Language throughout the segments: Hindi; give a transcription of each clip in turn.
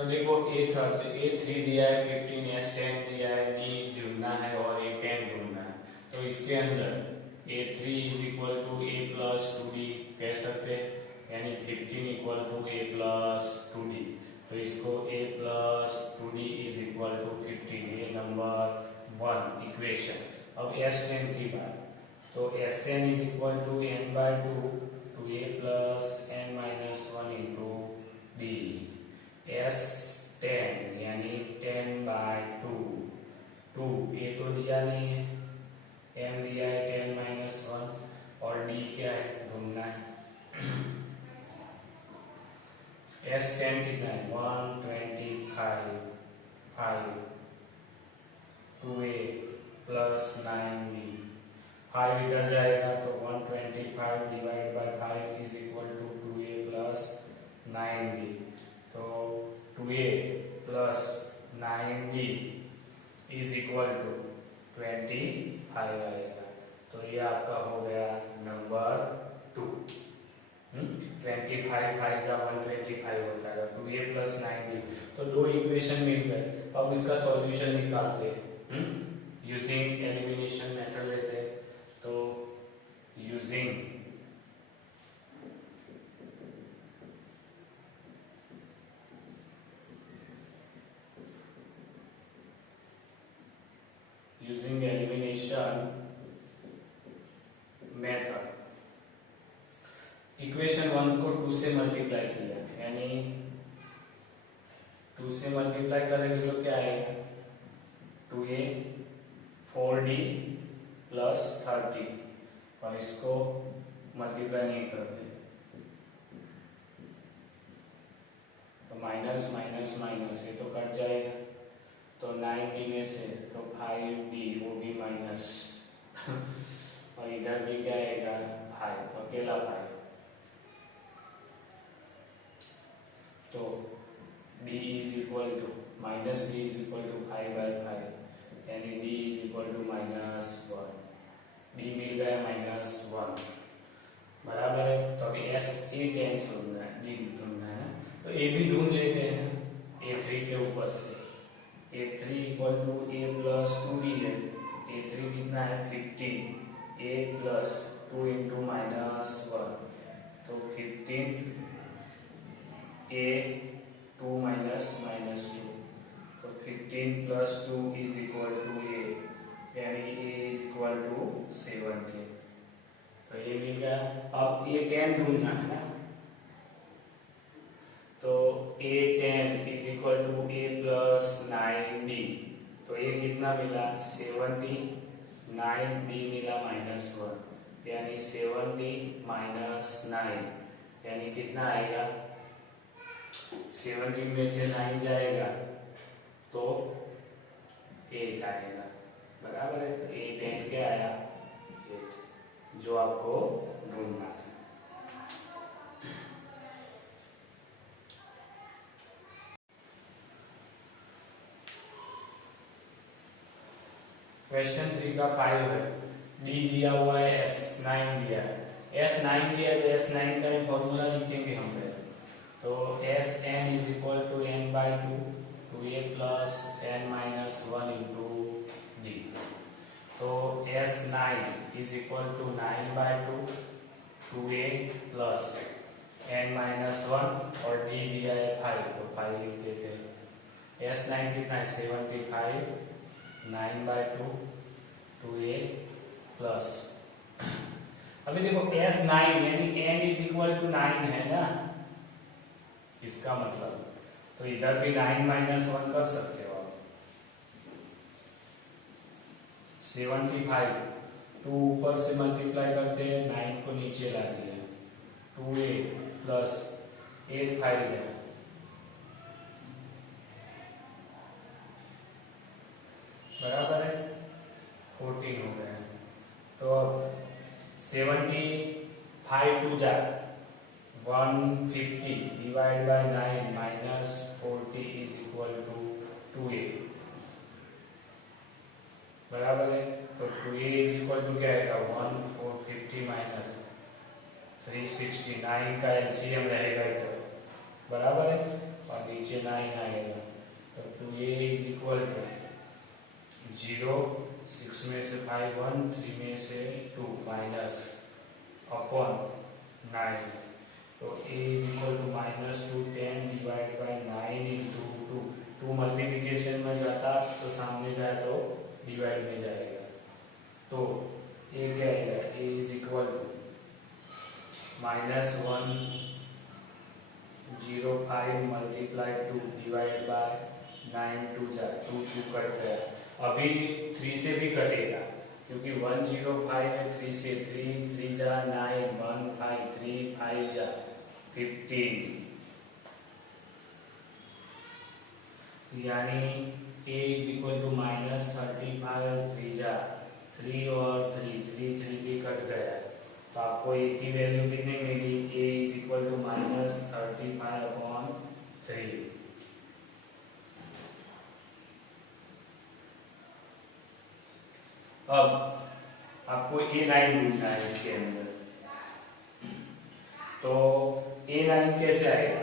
तो देखो ए था, तो ए 3 दिया है, 15 एस 10 दिया है, डी ढूंढना है और ए 10 ढूंढना है। तो इसके अंदर a 3 is equal to a plus 2डी कह सकते हैं, यानी 15 इक्वल टू ए प्लस 2डी। तो इसको ए प्लस 2डी इज इक्वल टू 15, ये नंबर 1 इक्वेशन। अब एस 10 की बात, तो s n is equal to n by 2 to a plus n minus 1 into d. S 10 यानी 10 बाय 2 ए तो दिया नहीं है, एम दिया है 10 माइनस 1 और डी क्या है ढूंढना है। एस 10 कितना है 125 2a प्लस 9b, 5 इधर जाएगा तो 125 divide by 5 is equal to 2a plus 9b। तो 2a plus 9b is equal to 25 आएगा। तो ये आपका हो गया नंबर 2। 25 5 जा 125 होता है, 2a प्लस 9b। तो दो इक्वेशन मिल गए। अब इसका सॉल्यूशन निकालते हैं यूजिंग एलिमिनेशन मेथड लेते हैं। तो यूजिंग एलिमिनेशन मेथड, इक्वेशन 1 को 2 से मल्टीप्लाई किया, यानी 2 से मल्टीप्लाई करेंगे तो क्या आएगा 2a 4d प्लस 30, और इसको मल्टीप्लाई नहीं करते तो माइनस माइनस माइनस ये तो कट जाएगा। तो 9d में से तो 5d वो भी माइनस और इधर भी क्या आएगा 5, अकेला 5। तो d is equal to minus d is equal to 5 by 5, यानी d is equal to -1। d मिल गया -1, बराबर है। तो अभी s a 10 ढूंढना है, d ढूंढना है, तो a भी ढूंढ लेते हैं a3 के ऊपर से। a3 equal to a plus 2d है, a3 कितना है 15, a प्लस 2 इंटू -1, तो 15 a 2 माइनस -2, तो 15 plus 2 is equal to a, यानी a इज इक्वल टू 70। तो ये मिल गया। अब a 10 ढूंढना है ना, तो a 10 is equal to a plus 9d। तो a कितना मिला 70, 9d मिला -1, यानी 70 माइनस 9, यानी कितना आएगा 70 में से 9 जाएगा तो 8 आएगा, बराबर है। तो 8 10 क्या आया 8, जो आपको ढूंढना है। क्वेश्चन 3 का 5 है, डी दिया हुआ है, S9 दिया है। S9 दिया है तो S9 का फॉर्मूला लिखेंगे हम पहले। तो Sn is equal to n by 2 a plus n minus 1 into d. तो S9 is equal to 9 by 2 a plus n minus 1 और d दिया है 5, तो 5 लिख देते हैं। S9 कितना है 75, 9 बाई 2 a प्लस, अभी देखो S9 यानी n इज इक्वल टू 9 है ना, इसका मतलब तो इधर भी 9 माइनस 1 कर सकते हो आप। 75 2 ऊपर से मल्टीप्लाई करते हैं, 9 को नीचे ला दिया, 2a प्लस 8 5 है, बराबर है 14 हो गया। तो अब 75 2 जा 150 divide by 9 minus 40 is equal to 2a, बराबर है। तो 2a इज इक्वल टू क्या आएगा 1450 माइनस 360, 9 का एलसीएम रहेगा इधर बराबर है, और नीचे 9 आएगा तो 2a इज इक्वल टू 0, 6 में से 5 1, 3 में से 2 माइनस अपॉन 9, तो a is equal to -2 10 divide by 9 into 2, 2 multiplication में जाता तो सामने जाए तो डिवाइड में जाएगा, तो a क्या आएगा, a is equal to -105 multiply 2 divide by 9, 2 जा 2 कट गया, अभी 3 से भी कटेगा क्योंकि 105 है, 3 से 3 जा 9, 1 5 3 5 जा 15, यानी a इज इक्वल टू -35, 3 जा 3 और 3 भी कट गया, तो आपको a की वैल्यू कितनी मिली, a इज इक्वल टू -35/3। अब आपको a9 ढूंढना है इसके अंदर, तो a9 कैसे आएगा,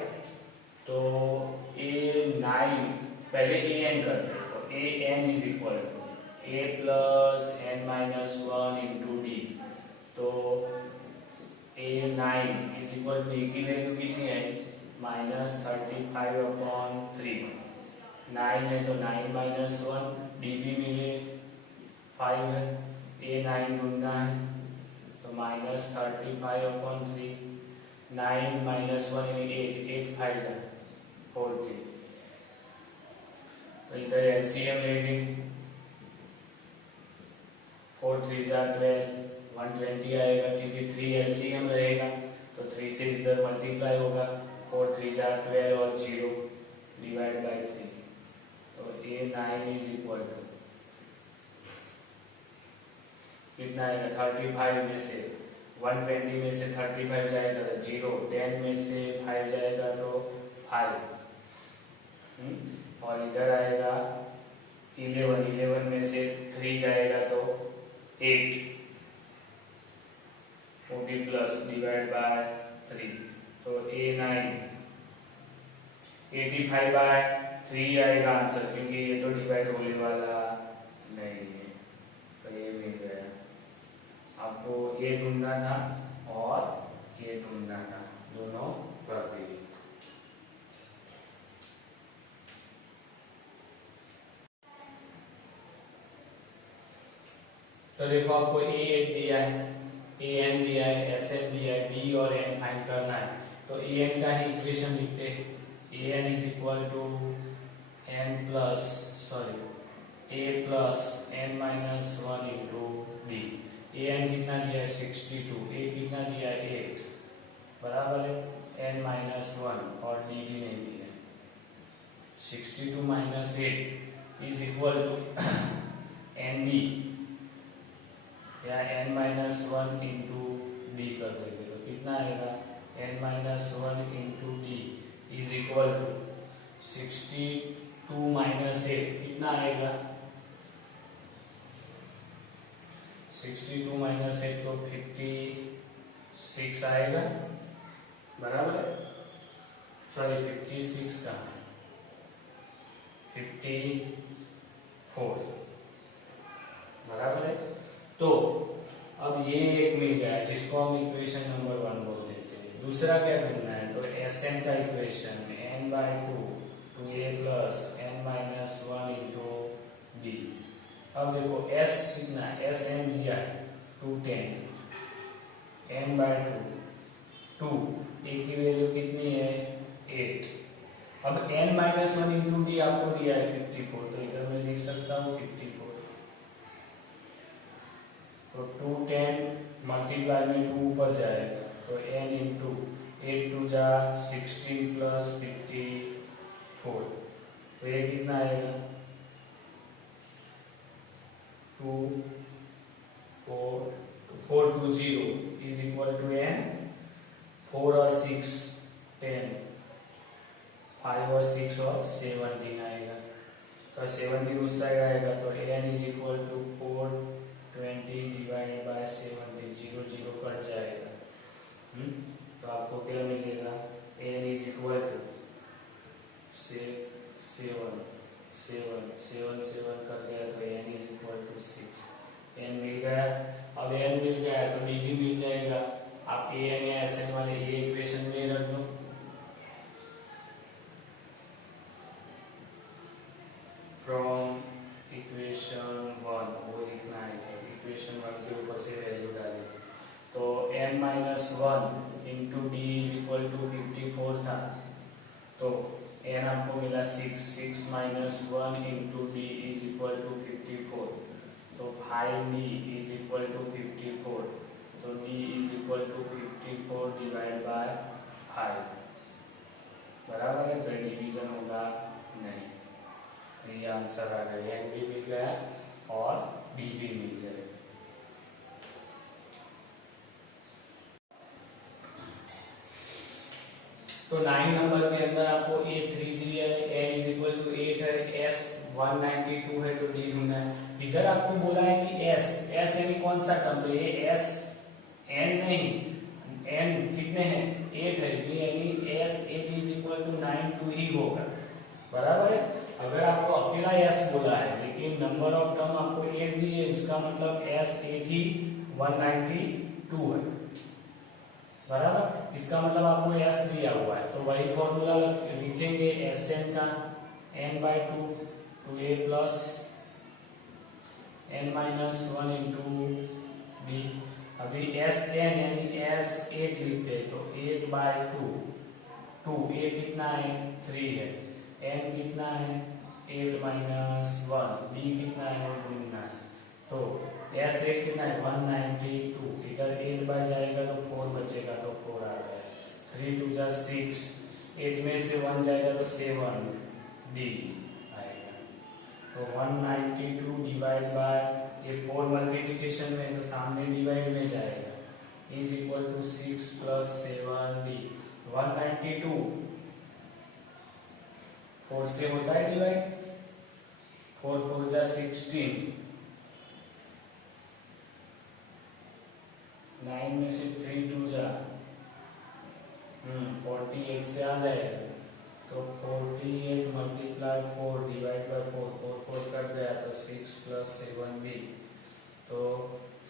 तो a9 पहले an करते हैं, तो an is equal to a plus n-1 into d, तो a9 is equal to a की वैल्यू कितनी है, -35/3, 9 है तो 9 - 1, डी भी मिले 5 है, a9 ढूंढना है तो -35/3, 9 - 1 8 5 है 40, तो इधर एलसीएम लेंगे, 4 3 जा 12, 120 आएगा क्योंकि 3 एलसीएम रहेगा, तो 3 से इधर मल्टीप्लाई होगा, 4 3 जा 12 और 0 डिवाइड बाय 3, तो a9 इज इक्वल टू कितना आएगा, 35 में से 120 में से 35 जाएगा तो 0, 10 में से 5 जाएगा तो 5, और इधर आएगा 11 में से 3 जाएगा तो 8, वो भी प्लस डिवाइड बाय 3, तो a9 85/3 आएगा आंसर, क्योंकि ये तो डिवाइड होने वाला नहीं है, तो ये मिल गया। आपको ये ढूंढना था और ये ढूंढना था, दोनों कर दिए। तो देखो आपको a8 दिया है, an दिया है, sn दिया है, d और n फाइंड करना है, तो an का ही इक्वेशन लिखते हैं, an is equal to a plus n-1 into d, an कितना दिया है 62, a कितना दिया है 8, बराबर है n-1 और d भी नहीं दिया, 62 - 8 इज इक्वल टू nb या n-1 इंटू डी कर देंगे, तो कितना आएगा, n-1 into d is equal to 62 - 8 कितना आएगा, 62 - 8 तो 56 आएगा, बराबर है, सॉरी 56 का 54, बराबर है। तो अब ये एक मिल गया जिसको हम इक्वेशन नंबर 1 बोल देते हैं, दूसरा क्या ढूंढना है, तो Sn का equation n/2 2a plus n-1 into D, अब देखो s कितना, Sn दिया है 210, n/2 2, a की वैल्यू कितनी है 8, अब n-1 इंटू डी आपको दिया है 54, तो इधर मैं लिख सकता हूँ 54, तो 210 मल्टीप्लाई में 2 ऊपर जाएगा, तो n इंटू 8 2 जा 16 प्लस 54, तो ये कितना आएगा 2 4 2 0 इज इक्वल टू n, 4 और 6 10, 5 और 6 और 17 आएगा, तो 17 उस साइड आएगा, तो n is equal to 420 divided by 70, 0 0 cut जाएगा, तो आपको क्या मिलेगा, n इज इक्वल टू 7 7 7 7 कर गया तो n is equal to 6, n मिल गया। अब n मिल गया तो d भी मिल जाएगा। आप a n या s n वाले ये इक्वेशन में रख दो। फ्रॉम इक्वेशन 1 वो लिखना है, इक्वेशन 1 के ऊपर से वैल्यू डालें तो n minus 1 into d is equal to 54 था, तो n आपको मिला 6, 6 minus 1 into d is equal to 54, तो 5d इज इक्वल टू 54, तो d is equal to 54 divide by 5, बराबर है। तो डिवीजन होगा नहीं, तो ये आंसर आ गया, n भी मिल गया और d भी मिल गया। तो 9 नंबर के अंदर आपको A3 दिया है, n इज इक्वल टू 8 है, s 192 है, तो d ढूंढना है। इधर आपको बोला है कि s यानी कौन सा टर्म, तो ये s n नहीं, n कितने हैं 8 है, तो यानी s 8 इज इक्वल टू 92 ही होगा, बराबर है। अगर आपको अकेला s बोला है लेकिन नंबर ऑफ टर्म आपको 8 दिए, उसका मतलब s 8 ही 192 है, बराबर। इसका मतलब आपको s दिया हुआ है, तो वही फॉर्मूला लिखेंगे Sn का n/2 to a plus n minus 1 into b। अभी Sn यानी s8 लिखते हैं, तो 8/2, 2 a कितना है 3 है, n कितना है 8 माइनस 1, b कितना है 1 है, तो S8 कितना है 192, इधर 8 बार जाएगा तो 4 बचेगा, तो 4 आ गया। 3 2 जा 6, 8 में से 1 जाएगा तो 7 D आएगा, तो 192 डिवाइड बाय, ये 4 मल्टीप्लिकेशन में तो सामने डिवाइड में जाएगा, is equal to 6 plus 7D। 192 4 से होता है डिवाइड, 4 4 जा 16, 9 में से 3 2 जा 48 से आ जाएगा, तो 48 मल्टीप्लाई 4 डिवाइड बाय 4, 4 4 कट गया तो 6 प्लस 7D, तो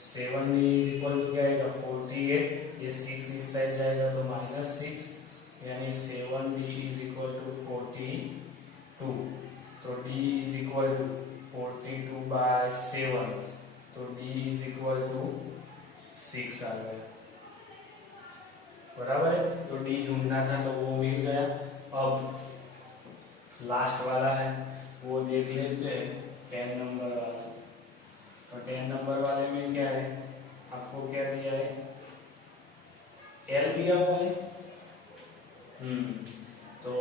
7D इज इक्वल टू क्या आएगा 48, ये 6 इस साइड जाएगा तो -6, यानी 7D इज इक्वल टू 42, तो D इज इक्वल टू 42/7, तो D इज इक्वल टू 6 आ गया, बराबर है। तो D ढूंढना था तो वो मिल गया। अब लास्ट वाला है वो देख लेते हैं, 10 नंबर वाला। तो 10 नंबर वाले में क्या है, आपको क्या दिया है, L दिया हुआ है, तो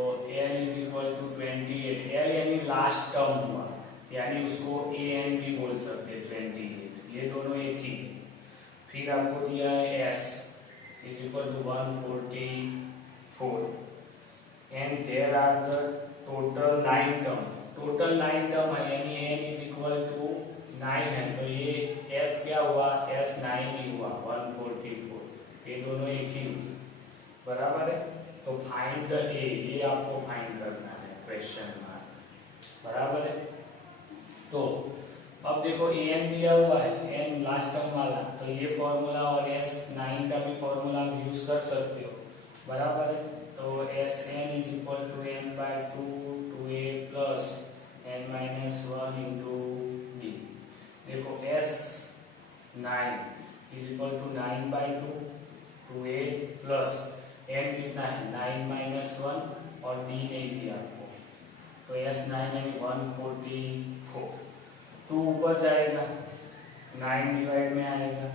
L is equal to 28, L यानी लास्ट टर्म हुआ, यानी उसको AN भी बोल सकते हैं 28, ये दोनों एक ही। फिर आपको दिया है S is equal to 144, and there are the total 9 term, total 9 term है, यानी n इज इक्वल टू 9 है, तो ये S क्या हुआ, S 9 ही हुआ 144, ये दोनों एक ही हुए, बराबर है। तो फाइंड द A, ये आपको फाइंड करना है, क्वेश्चन मार्क, बराबर है। तो अब देखो an दिया हुआ है, n लास्ट टर्म वाला, तो ये फॉर्मूला और S9 का भी फॉर्मूला आप यूज कर सकते हो, बराबर है। तो Sn is equal to n/2 to a plus n minus 1 into d। देखो S9 is equal to 9/2 to a plus n कितना है 9 माइनस 1 और d नहीं दिया आपको, तो S9 यानी 144, 2 ऊपर जाएगा 9 डिवाइड में आएगा,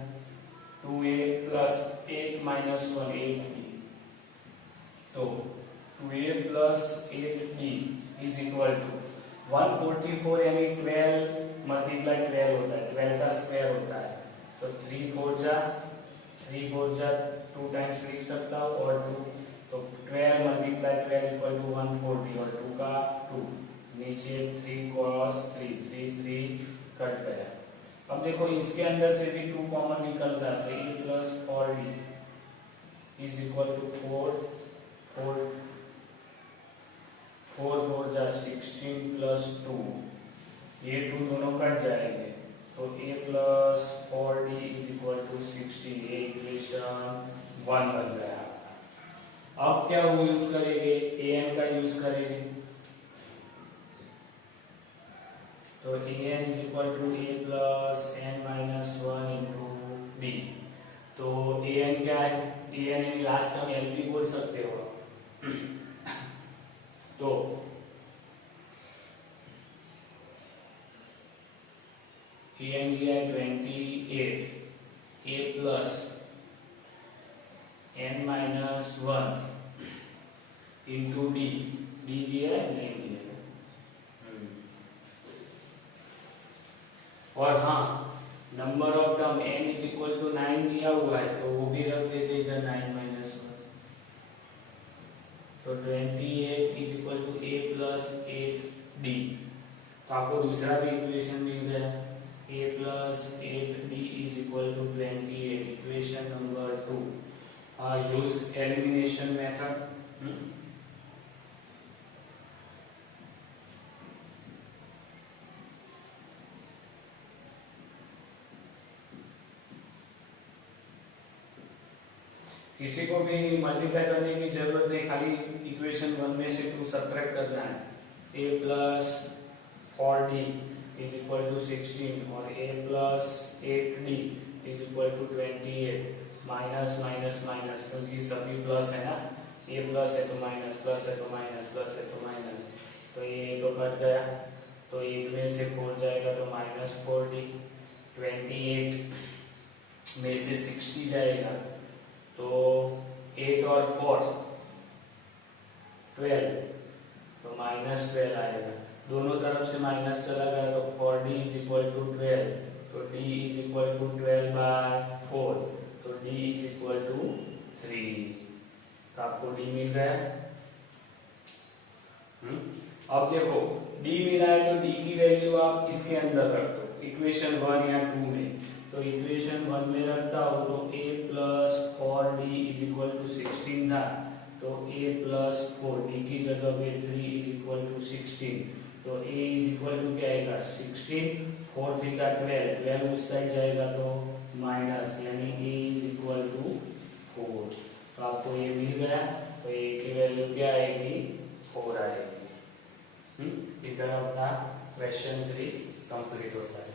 2a प्लस 8 माइनस 1 8d, तो 2a plus 8d is equal to 144 यानी 12 मल्टीप्लाई 12 होता है, 12 का स्क्वायर होता है, तो 3 4 जा 2 टाइम्स लिख सकता हूँ और 2, तो 12 मल्टीप्लाई 12 इक्वल टू 140 और 2 का 2, नीचे 3 cos 3 3 कट गया। अब देखो इसके अंदर से भी 2 कॉमन निकलता है, तो a plus 4d is equal to 4 4 4 जाएंगे तो a plus 4d is equal to 16, ये इक्वेशन 1 बन गया। अब क्या वो यूज करेंगे, an का यूज करेंगे, तो an is equal to a plus n minus 1 into d। तो an क्या है, an यानी लास्ट टर्म l भी बोल सकते हो। तो an दिया है 28, a plus n minus 1 into d, d दिया है नहीं दिया है। और हाँ, number of term n is equal to 9 दिया हुआ है तो वो भी रख देते इधर 9 माइनस 1। तो 28 is equal to a plus 8d। तो आपको दूसरा भी इक्वेशन मिल गया, a plus 8d is equal to 28, equation number 2। Use elimination method. किसी को भी मल्टीप्लाई करने की जरूरत नहीं, खाली इक्वेशन 1 में से 2 सब्ट्रैक्ट करना है। a plus 4d is equal to 16 और a plus 8d is equal to 28, minus minus minus, क्योंकि सभी प्लस है ना, a प्लस है तो माइनस, प्लस है तो माइनस, प्लस है तो माइनस, तो ये तो कट गया, तो 8 में से 4 जाएगा तो माइनस 4d, 28 में से 60 जाएगा तो 8 और 4 12, तो माइनस 12 आएगा। दोनों तरफ से माइनस चला गया तो 4d इज इक्वल टू 12, तो d is equal to 12 by 4, तो d इज इक्वल टू 3। तो आपको d मिल गया। अब देखो d मिला है तो d की वैल्यू आप इसके अंदर रख दो, इक्वेशन 1 या 2 में। तो इक्वेशन 1 में रखता हो तो a plus 4d is equal to 16 था, तो a प्लस 4d की जगह पे 3 इज इक्वल टू 16, तो a इज इक्वल टू क्या आएगा 16, 4 3 जा 12, 12 उस साइड जाएगा तो माइनस, यानी a इज इक्वल टू 4। तो आपको ये मिल गया, तो a की वैल्यू क्या आएगी 4 आएगी। इधर अपना क्वेश्चन 3 कंप्लीट होता है।